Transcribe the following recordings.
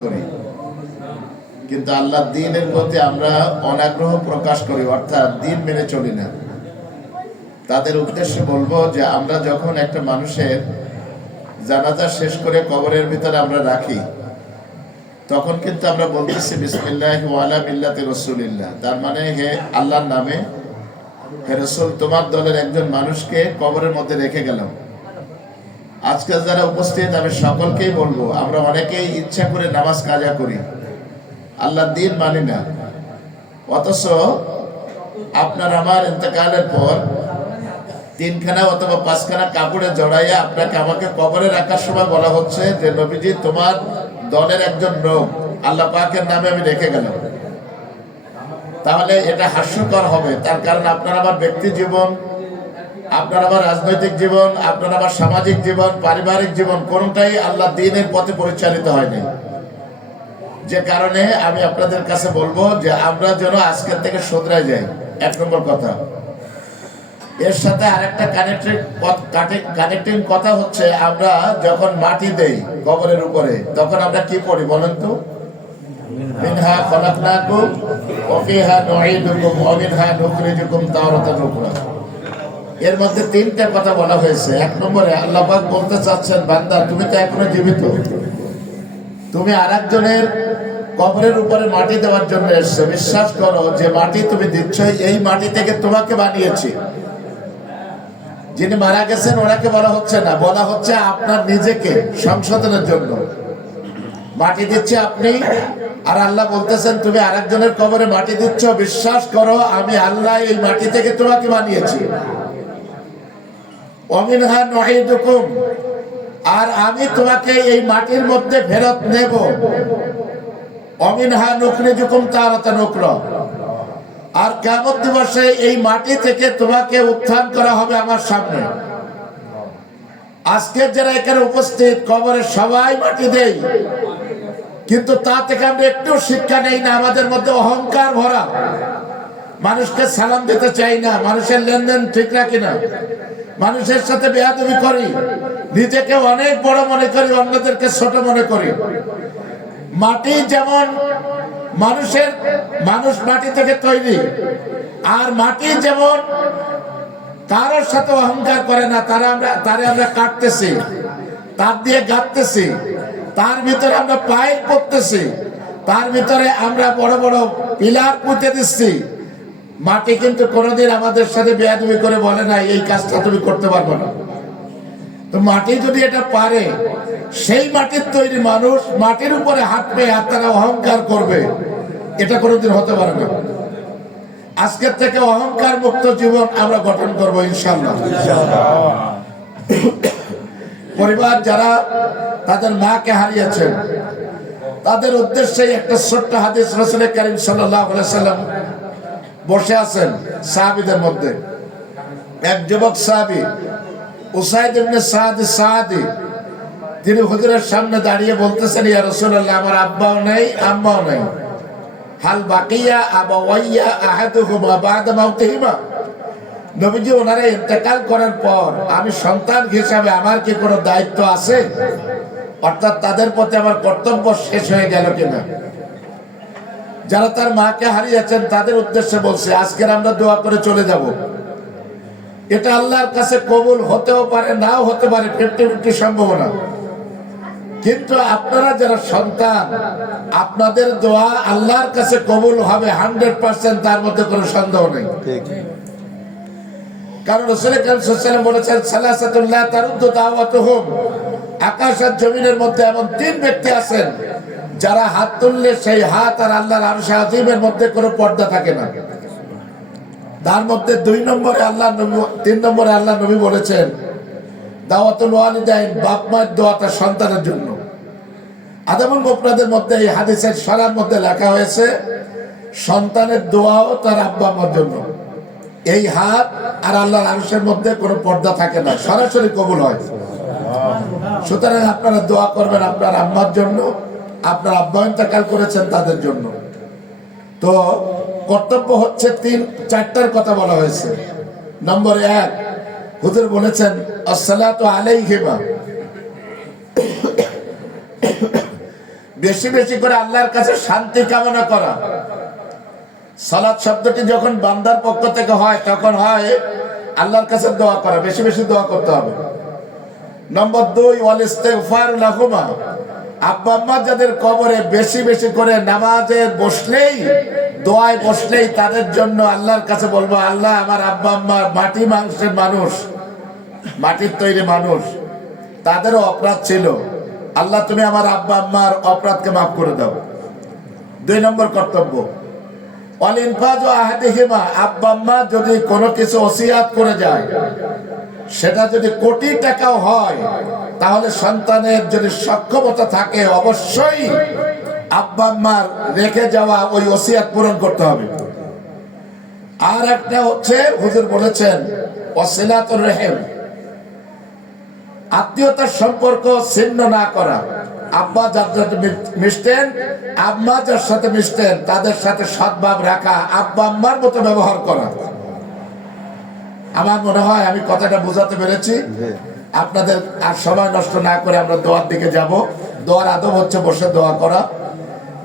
করি, কিন্তু আল্লাহ দ্বীনের প্রতি আমরা অনাগ্রহ প্রকাশ করি, অর্থাৎ দ্বীন মেনে চলি না। তাদের উদ্দেশ্যে বলবো যে আমরা যখন একটা মানুষের জানাজা শেষ করে কবরের ভিতরে আমরা রাখি, তখন কিন্তু আমরা বলতেছি বিসমিল্লাহি ওয়া আলা মিল্লাতি রাসূলিল্লাহ, তার মানে হে আল্লাহর নামে, হে রাসূল তোমার দলের একজন মানুষকে কবরের মধ্যে রেখে গেলাম। আজকে যারা উপস্থিত আমি সকলকেই বলবো, আমরা অনেকেই ইচ্ছা করে নামাজ কাজা করি, আল্লাহর দ্বীন মানি না, অথচ আপনার আমার ইন্তেকালের পর 3খানা অথবা 5খানা কাপড়ে জড়াইয়া আপনাকে আমাকে কবরে রাখার সময় বলা হচ্ছে যে নবীজি তোমার দলের একজন লোক আল্লাহ পাকের নামে আমি রেখে গেলাম। তাহলে এটা হাস্যকর হবে, তার কারণ আপনার আমার ব্যক্তি জীবন, আপনার আমার রাজনৈতিক জীবন, আপনার আমার সামাজিক জীবন, পারিবারিক জীবন কোনটাই আল্লাহ দ্বীনের পথে পরিচালিত হয়নি। যে কারণে আমি আপনাদের কাছে বলবো যে আমরা যেন আজকের থেকে শুধরাই যাই, 1 নম্বর কথা। এর সাথে আরেকটা কানেক্টিং কথা হচ্ছে, আমরা যখন মাটি দেই কবরের উপরে, তখন আমরা কি পড়ি বলেন তো? মিনহা খলাকনাকুম ওয়া ফিহা নুঈদুকুম ওয়া মিনহা নুখরিজুকুম তারাতান উখরা। এর মধ্যে 3টা কথা বলা হয়েছে। 1 নম্বরে আল্লাহ পাক বলতে চাচ্ছেন, বান্দা তুমি তো এখনো জীবিত, তুমি আরেকজনের কবরের উপরে মাটি দেওয়ার জন্য এসছো, বিশ্বাস করো যে মাটি তুমি দিচ্ছ, এই মাটি থেকে তোমাকে বানিয়েছি। যিনি মারা গেছেন ওনাকে বলা হচ্ছে না, বলা হচ্ছে আপনার নিজেকে সংশোধনের জন্য মাটি দিচ্ছে আপনি। আর আল্লাহ বলতেছেন তুমি আরেকজনের কবরে মাটি দিচ্ছ, বিশ্বাস করো আমি আল্লাহ এই মাটি থেকে তোমাকে বানিয়েছি। ওয়ামিনহা নুঈদুকুম, আর আমি তোমাকে এই মাটির মধ্যে ফেরত নেব। ওয়ামিনহা নুখরিজুকুম তারাতান উখরা, আর কিয়ামত দিবসে এই মাটি থেকে তোমাকে উত্থান করা হবে আমার সামনে। আজকে যারা এখানে উপস্থিত কবরে সবাই মাটি দেই, কিন্তু তা থেকে আমরা একটু শিক্ষা নেই না, আমাদের মধ্যে অহংকার ভরা, মানুষকে সালাম দিতে চাই না, মানুষের লেনদেন ঠিক রাখি না, মানুষের সাথে বেয়াদবি করি, নিজেকে অনেক বড় মনে করি, অন্যদেরকে ছোট মনে করি। মাটি যেমন মানুষ মাটি থেকে তৈরি, আর মাটি যেমন কারোর সাথে অহংকার করে না, তারে আমরা কাটতেছি, তার দিয়ে গাঁথতেছি, তার ভিতরে আমরা পাইল পড়তেছি, তার ভিতরে আমরা বড় বড় পিলার পুঁতে দিচ্ছি। মাটি কিন্তু কোনোদিন আমাদের সাথে বেয়াদবি করে বলে না এই কাজটা তুমি করতে পারবে না। তো মাটি যদি এটা পারে, সেই মাটির তৈরি মানুষ মাটির উপরে হাঁটবে আর তারা অহংকার করবে, এটা কোনোদিন হতে পারে না। আজকের থেকে অহংকার মুক্ত জীবন আমরা গঠন করব ইনশাআল্লাহ। পরিবার যারা তাদের মাকে হারিয়েছেন, তাদের উদ্দেশ্যে একটা ছোট্ট হাদিস। রাসূল কারীম সাল্লাল্লাহু আলাইহি সাল্লাম বসে আছেন সাহাবীদের মধ্যে। এক যুবক সাহাবী উসাইদ ইবনে সাদ সাদি, তিনি হুজুরের সামনে দাঁড়িয়ে বলতেছেন, ইয়া রাসূলুল্লাহ, আমার আব্বাও নেই আম্মাও নেই, হাল বাকিয়া আবাওয়াইয়া আহাদুহুমা বাদা মাউতিহিমা। নবীজি ওনারা ইন্তেকাল করার পর আমি সন্তান হিসাবে আমার কি কোনো দায়িত্ব আছে, অর্থাৎ তাদের প্রতি আমার কর্তব্য শেষ হয়ে গেল কিনা। যারা তার মাকে হারিয়েছেন তাদের উদ্দেশ্যে বলছে, আজকের আমরা দোয়া করে চলে যাব, এটা আল্লাহর কাছে কবুল হতেও পারে নাও হতে পারে, 50-50 সম্ভাবনা। কিন্তু আপনারা যারা সন্তান, আপনাদের দোয়া আল্লাহর কাছে কবুল হবে 100%, তার মধ্যে কোনো সন্দেহ নেই। কারণ রাসূল কারীম সাল্লাল্লাহু আলাইহি ওয়াসাল্লাম বলেছেন, সালাসাতুল লা তারুদ্দু দাওয়াতুহুম, আকাশ আর জমিনের মধ্যে এমন 3 ব্যক্তি আছেন যারা হাত তুললে সেই হাত আর আল্লাহর আরশে আজিমের মধ্যে কোনো পর্দা থাকে না। তার মধ্যে 2 নম্বরে আল্লাহ নবী, 3 নম্বরে আল্লাহ নবী বলেছেন দাওয়াতুল ওয়ালিদাইন, বাপ মায়ের দোয়াটা সন্তানের জন্য। আদাবুল মুফরাদের মধ্যে এই হাদিসের সরার মধ্যে লেখা হয়েছে সন্তানের দোয়াও তার আব্বা আম্মার জন্য। এই হাত আর আল্লাহর আরশের মধ্যে কোনো পর্দা থাকে না, সরাসরি কবুল হয়। সুতরাং আপনারা দোয়া করবেন আপনার আম্মার জন্য, আপনার আব্বা ইন্তেকাল করেছেন তাদের জন্য। তো কর্তব্য হচ্ছে 3-4টার কথা বলা হয়েছে। নম্বর 1, হুজুর বলেছেন আসসালাতু আলাইহিমা, বেশি বেশি করে আল্লাহর কাছে শান্তি কামনা করা। সালাত শব্দটি যখন বান্দার পক্ষ থেকে হয় তখন হয় আল্লাহর কাছে দোয়া করা, বেশি বেশি দোয়া করতে হবে। নম্বর 2, ওয়াল ইস্তিগফার লাহুমা, আব্বা আম্মা যাদের কবরে বেশি বেশি করে নামাজে বসলেই, দোয়ায় বসলেই তাদের জন্য আল্লাহর কাছে বলবো, আল্লাহ আমার আব্বা আম্মা মাটি মাংসের মানুষ, মাটির তৈরি মানুষ, তাদেরও অপরাধ ছিল, আল্লাহ তুমি আমার আব্বা আম্মার অপরাধকে মাফ করে দাও। 2 নম্বর কর্তব্য, ওয়াল ইনফাযু আহাদিহিমা, আব্বা আম্মা যদি কোনো কিছু ওসিয়াত করে যায়, সেটা যদি কোটি টাকাও হয়, তাহলে সন্তানের যদি সক্ষমতা থাকে অবশ্যই আব্বা আম্মার রেখে যাওয়া ওই ওসিয়াত পূরণ করতে হবে। আর একটা হচ্ছে হুজুর বলেছেন ওয়াসিলাতুর রহিম, আত্মীয়তার সম্পর্ক ছিন্ন না করা। আব্বা যার সাথে মিশতেন, আম্মা যার সাথে মিশতেন, তাদের সাথে সদ্ভাব রাখা, আব্বা আম্মার মতো ব্যবহার করা। আমার মনে হয় আমি কথাটা বোঝাতে পেরেছি। আপনাদের আর সময় নষ্ট না করে আমরা দোয়ার দিকে যাব। দোয়ার আদব হচ্ছে বসে দোয়া করা।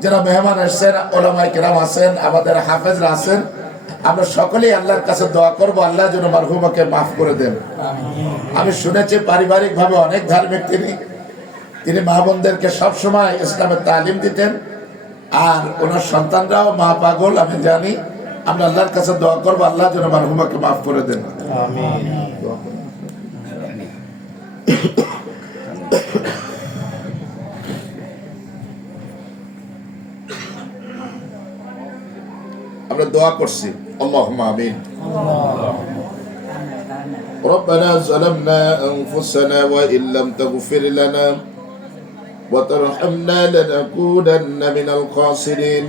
যারা মেহমান এসেছেন, ওলামায়ে কেরাম আছেন, আমাদের হাফেজরা আছেন, আমরা সকলেই আল্লাহর কাছে দোয়া করব, আল্লাহ যেন মারহুমাকে মাফ করে দেন। আমি শুনেছি পারিবারিক ভাবে অনেক ধার্মিক তিনি মা বোনদেরকে সবসময় ইসলামের তালিম দিতেন, আর ওনার সন্তানরাও মা পাগল আমি জানি। আমরা আল্লাহর কাছে দোয়া করবো, আল্লাহ যেন মারহুমাকে মাফ করে দেন। আমরা দোয়া করছি, আল্লাহুম্মা আমিন। ربنا ظلمنا أنفسنا وإن لم تغفر لنا وترحمنا لنكونن من الخاسرين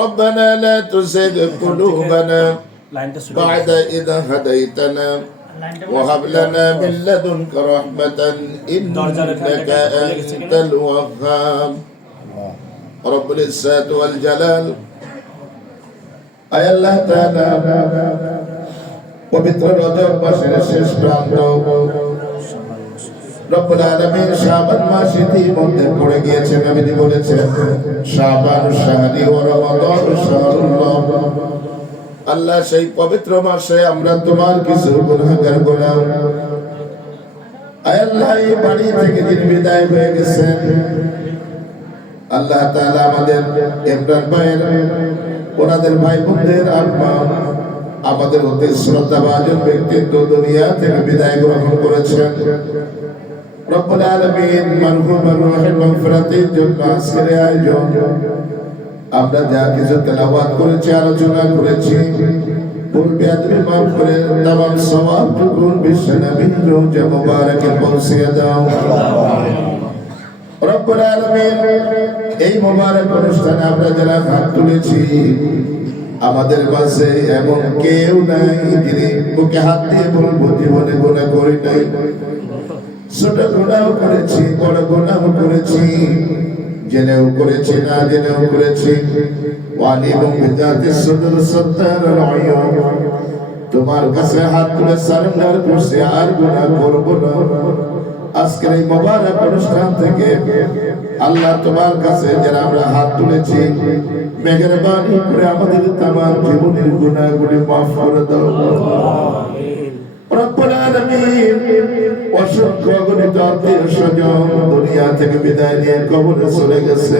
ربنا لا تزغ قلوبنا بعد إذ هديتنا وهب لنا من لدنك رحمة إنك أنت الوهاب رب العزة والجلال আয় আল্লাহ তাআলা, পবিত্র রজব মাসের শেষ প্রান্ত রব্বুল আলামিন শাবান মাস ইতিমধ্যে পড়ে গিয়েছে। নবী বলেছেন শাবান শাহরি ওয়া রমাদান শাহরুল্লাহ। আল্লাহ সেই পবিত্র মাসে আমরা তোমার কিছু গুনাহগার গোলাম। আয় আল্লাহ, এই বাড়ি থেকে যিনি বিদায় হয়ে গেছেন, আল্লাহ তাআলা আমাদের ইমরান ভাইয়ের, ওনাদের ভাই বোনদের আম্মা, আমাদের অতি শ্রদ্ধাভাজন ব্যক্তিত্ব দুনিয়া থেকে বিদায় গ্রহণ করেছেন। রব্বুল আলামিন মারহুমের রূহের মাগফিরাতের জন্য আজকের আয়োজন, আমরা যা কিছু তেলাওয়াত করেছি, আলোচনা করেছি, ভুল বেয়াদবি মাফ করে তামাম সওয়াবটুকু বিশ্ব নবীর রওজা মুবারকে পৌঁছে দাও। রব্বুল আলামিন, এই মুবারক অনুষ্ঠানে আমরা যারা হাত তুলেছি, আমাদের মাঝে এমন কেউ নাই যিনি বুকে হাত দিয়ে বলবো জীবনে গুনাহ করি নাই। ছোট গুনাহ করেছি, বড় গুনাহ করেছি, জেনেও করেছি, না জেনেও করেছি। ওয়ালিমুম বিদাতিস সুদুর সত্তারুল আয়ুব, তোমার কাছে হাত তুলে সারেন্ডার করছি, আর গুনাহ করব না। আজকের এই মোবারক অনুষ্ঠান থেকে আল্লাহ তোমার কাছে যারা আমরা হাত তুলেছি, মেহেরবানি করে আমাদের তামাম জীবনের গুনাহগুলি মাফ করে দাও। রব্বুল আলামিন, অসংখ্য অগণিত আত্মীয় স্বজন দুনিয়া থেকে বিদায় নিয়ে কবরে চলে গেছে।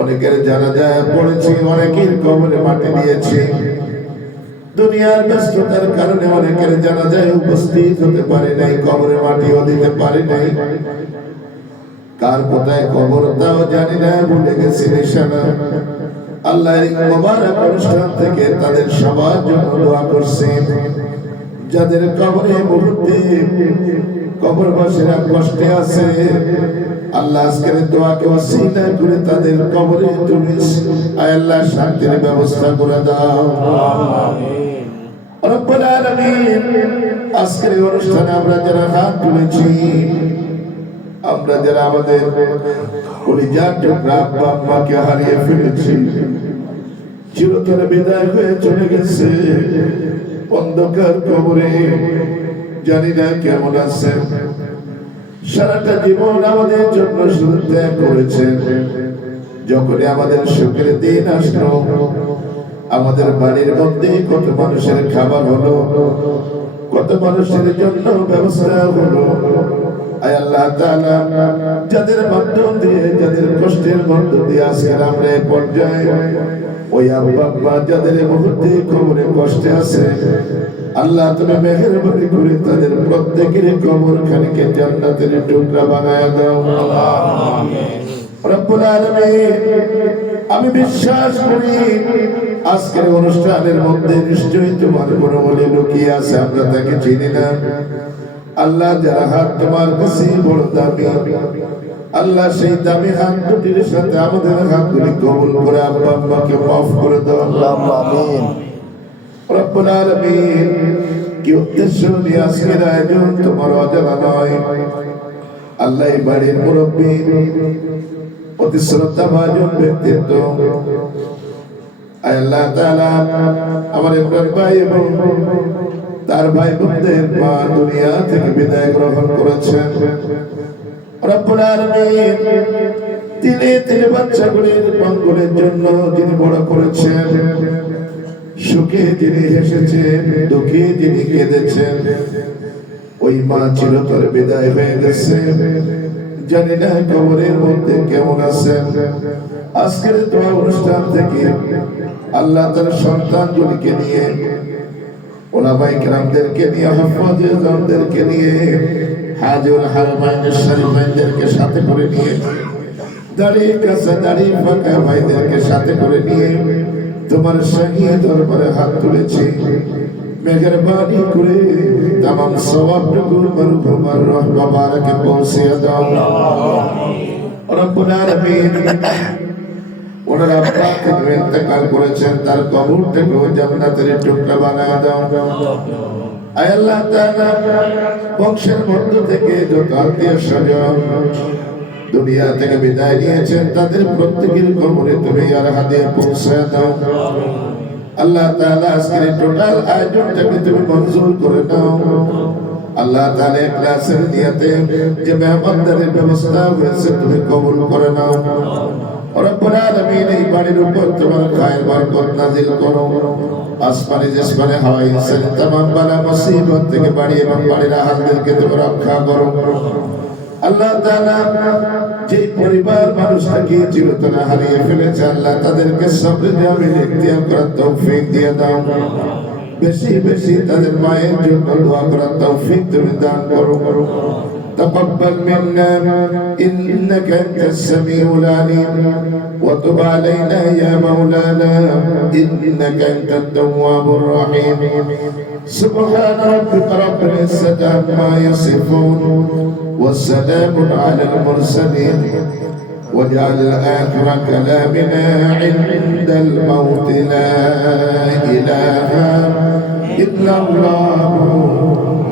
অনেকের জানাজা পড়েছি, অনেকের কবরে মাটি দিয়েছি। দুনিয়ার ব্যস্ততার কারণে অনেকের জানাজায় উপস্থিত হতে পারি নাই, কবরে মাটিও দিতে পারি নাই। কার কোথায় কবর তাও জানি না, ভুলে গেছি নিশানা। আল্লাহ এই মুবারক অনুষ্ঠান থেকে তাদের সবার জন্য দোয়া করছি। যাদের কবরে মুহূর্তে কবরবাসীরা কষ্টে আছে, আল্লাহ আজকের দোয়াকে ওসিলা করে তাদের কবরে তুমি আয় আল্লাহ শান্তির ব্যবস্থা করে দাও। আমিন। রব্বুল আলামিন, আজকের এই অনুষ্ঠানে আমরা যারা হাত তুলেছি, আমরা যারা আমাদের পরিজাত আব্বা আম্মাকে হারিয়ে ফেলেছি, চিরতরে বিদায় হয়ে চলে গেছে অন্ধকার কবরে, জানি না কেমন আছে। সারাটা জীবন আমাদের জন্য শুধু ত্যাগ করেছেন। যখনই আমাদের সুখের দিন আসলো, আমাদের বাড়ির মধ্যে কত মানুষের খাবার হলো, কত মানুষের জন্য ব্যবস্থা হলো। আয় আল্লাহ তাআলা, যাদের মাধ্যম দিয়ে, যাদের কষ্টের মধ্য দিয়ে আজকে আমরা এই পর্যায়ে, ওই আব্বা যাদের মুহূর্তে কবরে কষ্টে আছে, আল্লাহ তুমি মেহেরবানি করে তাদের প্রত্যেকের কবর খানিকে জান্নাতের টুকরা বানায় দাও। রব্বুল আলামিন, আমি বিশ্বাস করি আজকের অনুষ্ঠানের মধ্যে নিশ্চয়ই তোমার কোনো বলে লুকিয়ে আছে, আমরা তাকে চিনি না। আল্লাহ, যারা হাত তোমার কাছে বড় দামি, আল্লাহ সেই দামি হাত দুটির সাথে আমাদের হাতগুলি কবুল করে আব্বা আম্মাকে মাফ করে দাও। আল্লাহুম্মা আমিন। রব্বুল আলামিন, কি উদ্দেশ্য নিয়ে আজকের আয়োজন তোমার অজানা নয়। আল্লাহ, এই বাড়ির মুরব্বী, অতি শ্রদ্ধাভাজন ব্যক্তিত্ব, আল্লাহ তাআলা আমার ইব্রাহিম ভাই এবং তার ভাই বোনদের মা দুনিয়া থেকে বিদায় গ্রহণ করেছেন। রব্বুল আলামিন, তিলে তিলে বাচ্চাগুলির মঙ্গলের জন্য যিনি বড় করেছেন, সুখে যিনি হেসেছেন, দুঃখে যিনি কেঁদেছেন, ওই মা চিরতরে বিদায় হয়ে গেছে। জানি না কবরের মধ্যে কেমন আছেন। আজকের দোয়া অনুষ্ঠান থেকে আল্লাহ তার সন্তানগুলিকে নিয়ে, ওলামায়ে কেরামদেরকে নিয়ে, হাফেজে জামদেরকে নিয়ে, হাজুল হারমাইনের শরীফাইনদেরকে সাথে করে নিয়ে, দাড়ি কাঁচা দাড়ি ফাঁকা ভাইদেরকে সাথে করে নিয়ে তোমার শাহী দরবারে হাত তুলেছি। মেহেরবানি করে तमाम সওয়াবটুকু মরহুমার রূহ মুবারকে পৌঁছে দাও। রব্বুল আলামিন, ওনার আব্বা থেকে ইন্তেকাল করেছেন, তার কবরটাকে জান্নাতের টুকরা বানায় দাও। আয় আল্লাহ তাআলা, বংশের মধ্য থেকে যত আত্মীয়-স্বজন দুনিয়া থেকে বিদায় নিয়েছেন, তাদের প্রত্যেকের কবরে তুমি আর হাতে পৌঁছে দাও। আল্লাহ তাআলা, আজকের টোটাল আয়োজনটাকে তুমি মঞ্জুর করে নাও। আল্লাহ তাআলা, ইখলাসের নিয়তে যে মেহমানদারির ব্যবস্থা হয়েছে তুমি কবুল করে নাও। রব্বুল আলামিন, এই বাড়ির উপর তোমার খায়ের বরকত নাযিল করো। আসমানে জসমানে হাওয়াই ইনসান तमाम বালা মুসিবত থেকে বাড়ি এবং বাড়ির আহালদেরকে তুমি রক্ষা করো। আল্লাহ তাআলা, যে পরিবার মানুষটাকে চিরতরে হারিয়ে ফেলেছে, আল্লাহ তাদেরকে সবরে জামিল ইখতিয়ার করার তৌফিক দিয়ে দাও। বেশি বেশি তাদের মায়ের জন্য দোয়া করার তৌফিক তুমি দান করো। تقبل منا إنك أنت السميع العليم وتب علينا يا مولانا إنك أنت التواب الرحيم سبحان ربك رب العزة عما يصفون والسلام على المرسلين واجعل آخر كلامنا عند الموت لا إله إلا الله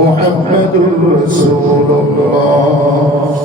محمد رسول الله